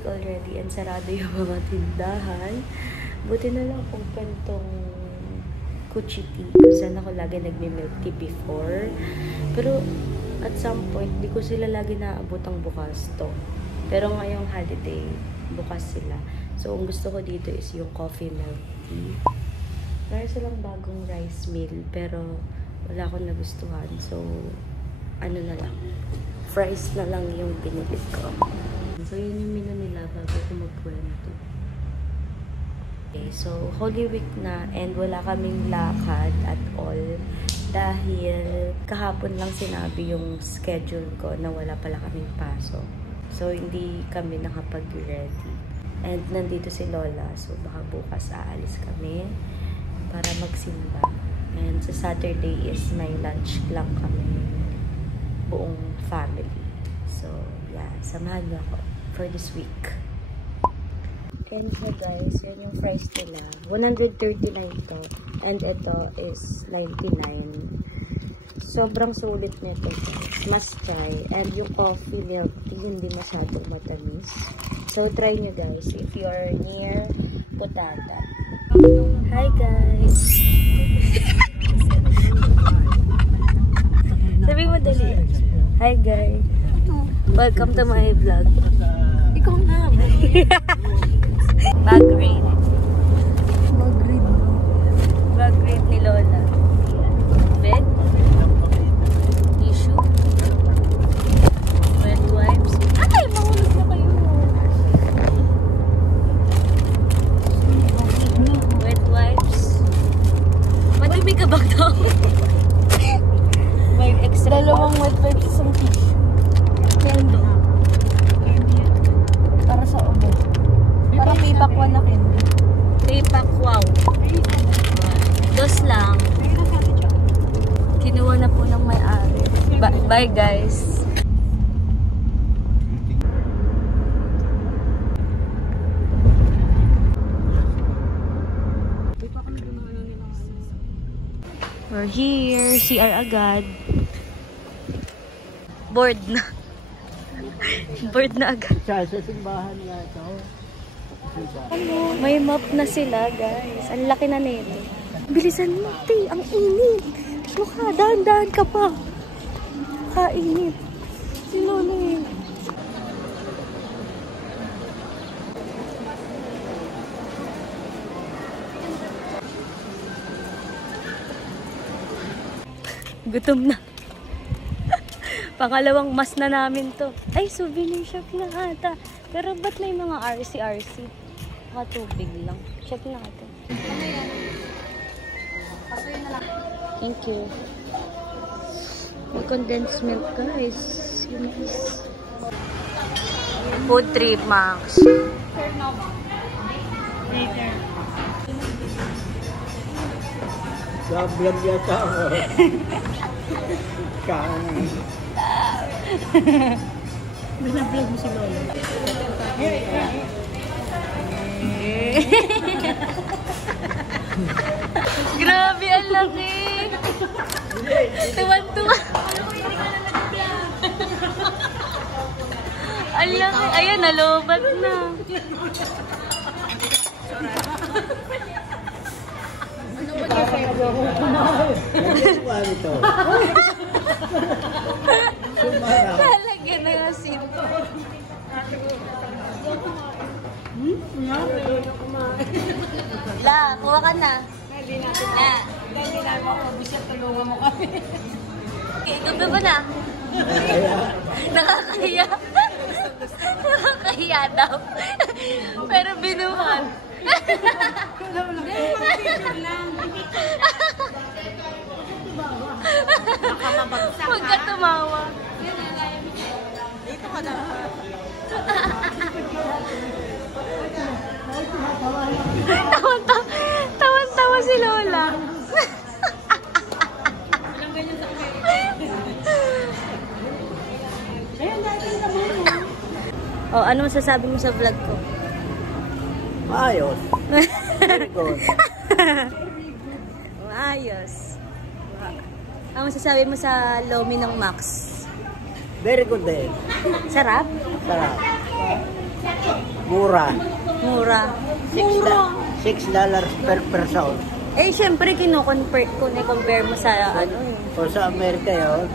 week already and sarado yung mga tindahan. Buti na lang open tong Kuchiti kung saan ako lagi nagme-milk tea before. Pero at some point, di ko sila lagi naaabotang bukas to. Pero ngayong holiday, bukas sila. So, ang gusto ko dito is yung coffee milk tea. Meron silang bagong rice meal, pero wala akong nagustuhan. So, ano na lang, fries na lang yung binili ko. So, yun yung menu nila bago ko magkwento. Okay, so, Holy Week na and wala kaming lakad at all dahil kahapon lang sinabi yung schedule ko na wala pala kaming pasok. So, hindi kami nakapag-ready. And nandito si Lola, so baka bukas aalis kami para magsimba. And sa Saturday is may lunch lang kami, buong family. So, yeah, samahan niyo ako for this week. And so guys, yan yung price nila. 139 to. And ito is 99. Sobrang sulit nito guys. Must try. And yung coffee milk tea, hindi masyadong matamis. So try nyo guys if you're near Putada. Hi guys! Sabi mo dali. Hi guys! Welcome to my vlog. Ikaw na. Bag raid. Bag raid ni Lola. Bed. Tissue. Wet wipes. Ay! Mahulog na kayo. Wet wipes. Madumi ka ba ito? May extra. Dalawang wet wipes isang tissue. Kendo. Para sa ubo. Para paypack na candy. Paypack, wow. Dos lang. Kinuha na po ng may-ari. Bye guys. We're here. CR agad. Bored na. Bored na agad. Sa simbahan nga ito. May map na sila, guys. Ang laki na nito. Bilisan mo, te. Ang init. Mukha, dahan-dahan ka pa. Kainit. Sino na eh. Gutom na. Pangalawang mas na namin to. Ay, souvenir shop na ata. Pero ba't may mga RC-RC? Tubig lang. Check natin. Thank you. May condensed milk, guys. Yun is. Food trip, Max. Later. Vlog yata ako. Kain. Binablog mo si Lola. Grabe, ang laki. Tuwan-tuwa. Ang laki. Ayan, nalobat na. Ano ba niya sa'yo? Nagkasuwa nito. Lalagyan na yung asin. La, kuha ka na. Hindi natin. Hindi natin ako mabisya, tulungan mo kami. Okay, gabi ba na? Nakakahiya. Nakakahiya daw. Pero binuhan. Huwag ka tumawa. Dito ka na. Tawan-tawa si Lola. Walang ganyan sa akin. Ayan, dati naman mo. Oh, ano masasabi mo sa vlog ko? Ayos. Very good. Ayos. Ano masasabi mo sa Lomi ng Max? Very good din. Sarap? Sarap. Mura. Mura. $6 per person. Eh, syempre, kino-compare mo sa ano eh. O sa Amerika yun,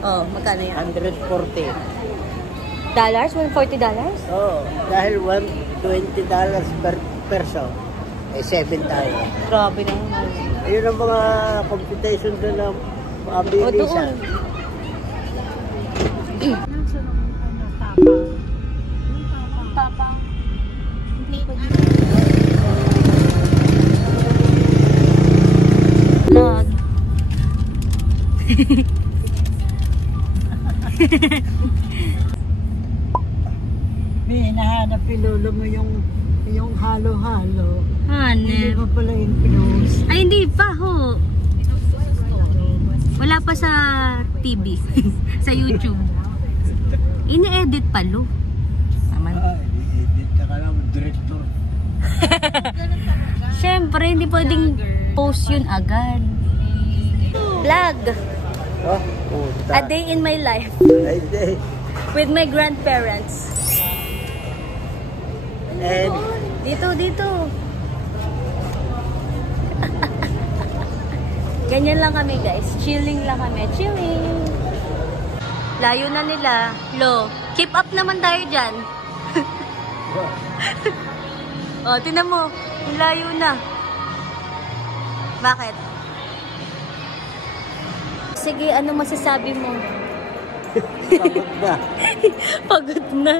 Oh, magkano yan? $140. Dollars? $140? Oo, dahil $120 per person. Eh, 7 tayo. Grabe naman. Ayun ang mga computation doon ng mga O, bilisan. doon. Vlog. May hinahanap yung lolo mo yung halo-halo. Hindi Hanep. mo pala yung pinost. Ay, hindi pa ho. Wala pa sa TV. Sa YouTube. Ini-edit pa, lo. Naman. I-edit ka lang, director. Siyempre, hindi pwedeng post yun agad. Vlog. Oh, puta. A day in my life. Ay, day. With my grandparents. And, Dito. Ganyan lang kami, guys. Chilling lang kami. Chilling. Layo na nila. Lo, keep up naman tayo dyan. Oh, tinan mo. Yung layo na. Bakit? Sige, ano masasabi mo? pagod na. Pagod na.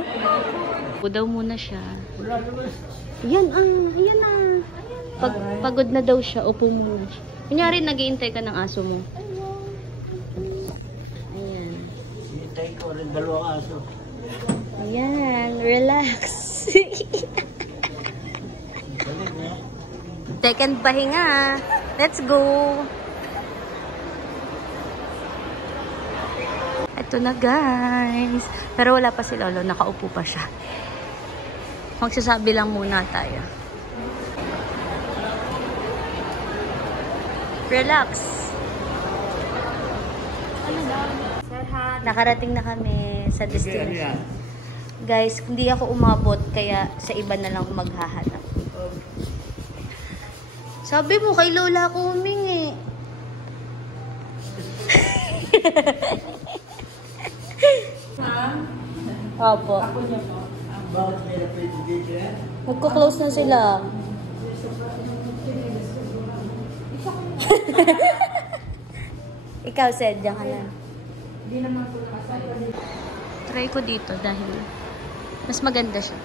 Daw muna siya. Yan pagod na daw siya, upo muna siya. Kunyari, nag-iintay ka ng aso mo. Ayan. Hintay ko rin 2 aso. Ayan, relax. Second pahinga. Let's go. Ito na, guys. Pero wala pa si Lolo, nakaupo pa siya. Magsasabi lang muna tayo. Relax. Nakarating na kami sa destination. Guys, hindi ako umabot, kaya sa iba na lang maghahanap. Sabi mo, kay Lola ako humingi. Opo. Magko-close na sila. Ikaw, Sed, diyan ka na. Try ko dito dahil mas maganda siya.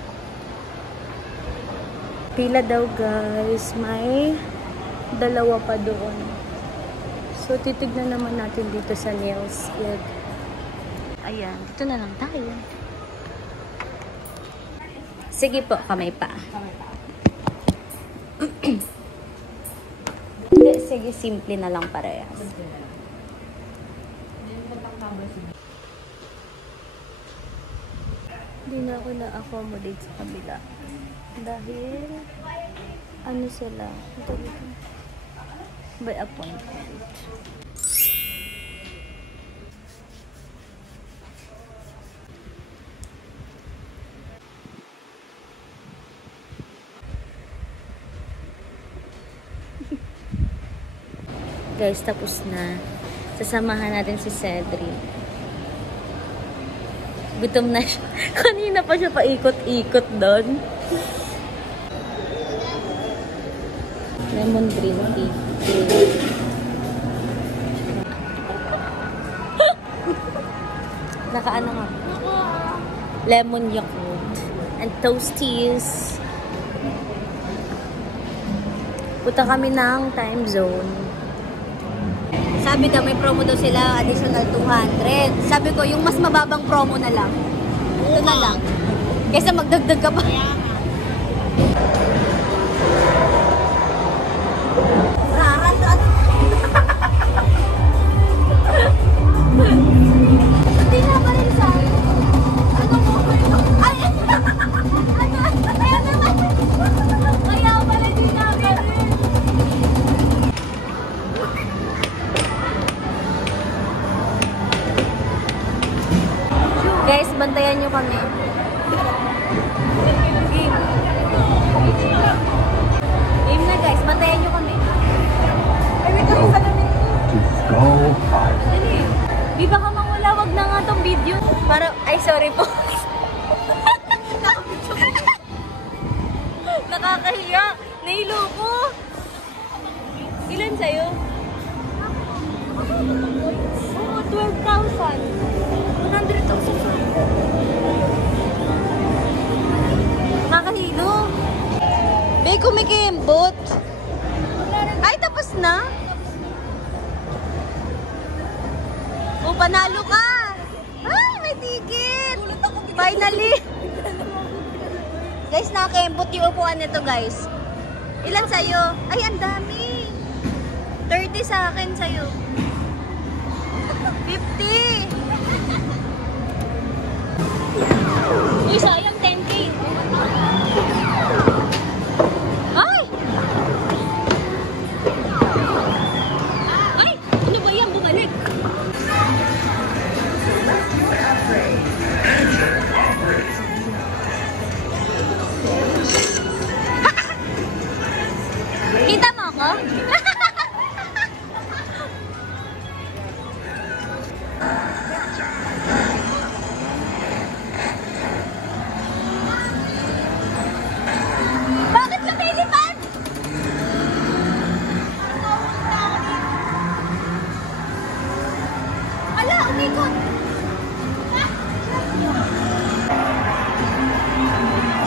Pila daw, guys. May 2 pa doon. So, titignan naman natin dito sa nails kit. Ayan, dito na lang tayo. Sige po, kamay pa. Hindi, sige, simple na lang parehas. Hindi na ako na-accommodate sa kabila. Dahil, ano sila? Ito dito. By appointment. Guys, tapos na. Sasamahan natin si Cedric. Gutom na siya. Kanina pa siya paikot-ikot doon. Lemon green tea. Nakaano nga? Lemon Yakult. And toasties. Punta kami ng time zone. Sabi daw, may promo daw sila, additional 200. Sabi ko, yung mas mababang promo na lang. Ito na lang. Kaysa magdagdag ka pa. Hindi na pa rin sa ano mo? Ay! Kaya naman! Kaya pala din namin. Guys, bantayan nyo kami. Game. Game na guys, matayan nyo kami. Ay, wait lang, isa namin ko. Dali. Di ba ka mawala, wag na nga tong video. Para, ay sorry po. Nakakahiya. Nahilo ko. Ilan sa'yo? Oo, 12,000. 100,000 sa'yo. Nakakahilo. Be, kumikembot. Ay, tapos na? O, panalo ka. Ay, may ticket. Finally. Guys, nakakembot yung upuan nito, guys. Ilan sa'yo? Ay, ang dami. 30 sa akin sa'yo. 50. Uy, sayang 10K. Ay! Ay! Ano ba yan? Bumalik. Kita mo ako? Bakit ka nilipad? Ala, umikot.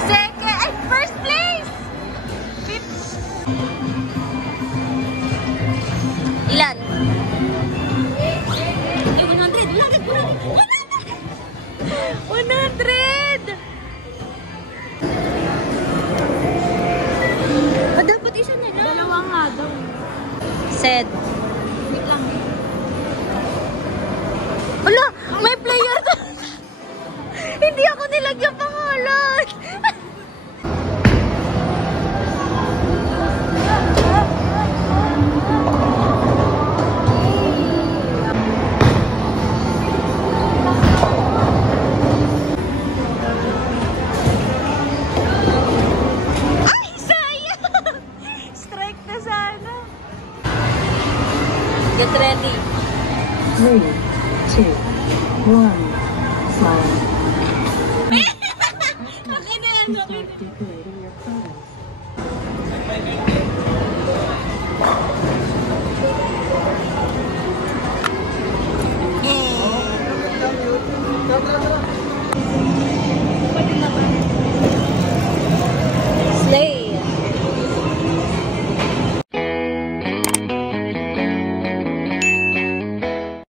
Second, ay, first place! Ilan? 100! 100! Ah, dapat isa na lang. Dalawa nga daw. Said. Wait lang. Wala! May player to! Hindi ako nilagyan pangalan! Get ready. 3, 2, 1, smile. Okay na yan, okay. Decorating your photos.